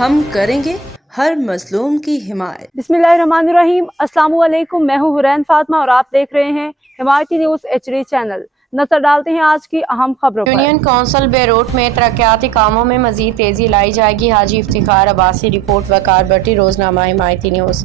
ہم کریں گے ہر مظلوم کی حمایت۔ बिस्मिल्लाहिर्रहमानिर्रहीम। अस्सलाम वालेकुम। मैं हूँ हुरैन फातिमा और आप देख रहे हैं हिमायती न्यूज़ HD चैनल। नजर डालते हैं आज की अहम खबरों पर। यूनियन काउंसिल बेरूट में तरक्याती कामों में मजीद तेजी लाई जाएगी। हाजी इफ्तिखार अब्बासी रिपोर्ट वकार भट्टी, रोजनामा हिमायती न्यूज़।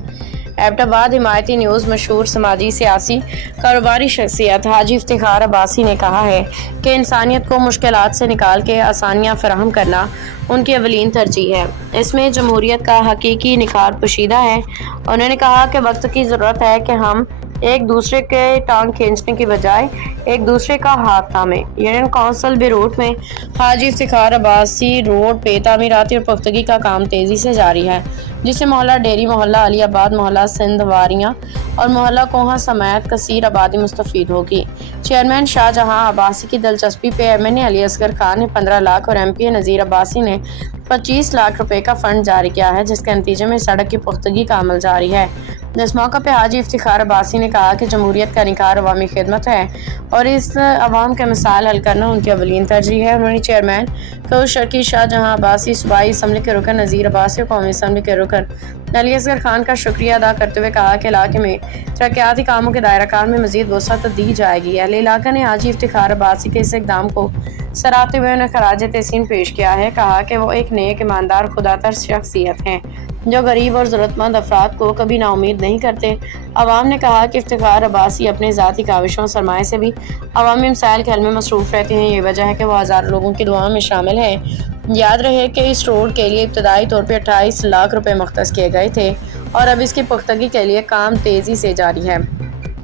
एबटाबाद हिमायती न्यूज़। मशहूर समाजी सियासी कारोबारी शख्सियत हाजी इफ्तिखार अब्बासी ने कहा है कि इंसानियत को मुश्किलात से निकाल के आसानियाँ फराहम करना उनकी अवलीन तरजीह है। इसमें जमहूरियत का हकीकी निखार पोशीदा है। उन्होंने कहा कि वक्त की ज़रूरत है कि हम एक दूसरे के टांग खींचने की बजाय एक दूसरे का हाथ थामे। यूनियन काउंसिल बेरूट में हाजी इफ्तिखार अब्बासी रोड पे तामीराती और पुख्तगी का काम तेज़ी से जारी है, जिससे मोहल्ला डेरी, मोहल्ला अलीआबाद, मोहल्ला सिंध वारियाँ और मोहल्ला कोहा समेत कसीर आबादी मुस्तफ़ीद होगी। चेयरमैन शाहजहां अब्बासी की दिलचस्पी पे MNA अली असगर खान ने 15 लाख और MP नज़ीर अब्बासी ने 25 लाख रुपए का फंड जारी किया है, जिसके नतीजे में सड़क की पुख्तगी का अमल जारी है। इस मौके पर हाजी इफ्तिखार अब्बासी ने कहा कि जमहूरियत का निखार अवामी खिदमत है और इस अवाम के मसाइल हल करना उनकी अवलीन तरजीह है। उन्होंने चेयरमैन फौज शर्की शाहजहां अब्बासी, सूबाई असम्बली के रुकन नज़ीर अब्बासी और कौमी असम्बली के रुकन अली असगर खान का शुक्रिया अदा करते हुए कहा कि इलाके में तरक्याती कामों के दायरा कार में मज़ीद वसअत दी जाएगी। अहले इलाका ने हाजी इफ्तिखार अब्बासी के इस इक़दाम को सराहते हुए उन्हें खराज तहसीन पेश किया है। कहा कि वो एक नेक, ईमानदार, खुदातरस शख्सियत हैं जो गरीब और ज़रूरतमंद अफराद को कभी नाउमीद नहीं करते। अवाम ने कहा कि इफ्तिखार अब्बासी अपने ज़ाती काविशों और सरमाए से भी अवामी मसाइल के हल में मसरूफ़ रहते हैं। ये वजह है कि वो हज़ारों लोगों की दुआओं में शामिल हैं। याद रहे कि इस रोड के लिए इब्तदाई तौर पर 28 लाख रुपए मुख्तस किए गए थे और अब इसकी पुख्तगी के लिए काम तेज़ी से जारी है।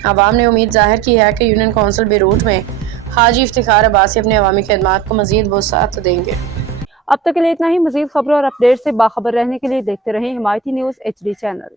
अवाम ने उम्मीद ज़ाहिर की है कि यूनियन काउंसिल बेरूट में हाजी इफ्तिखार अब्बासी अपने अवामी खिदमात को मज़ीद वसअत देंगे। अब तक के लिए इतना ही। मज़ीद खबरों और अपडेट से बाखबर रहने के लिए देखते रहें हिमायती न्यूज़ HD चैनल।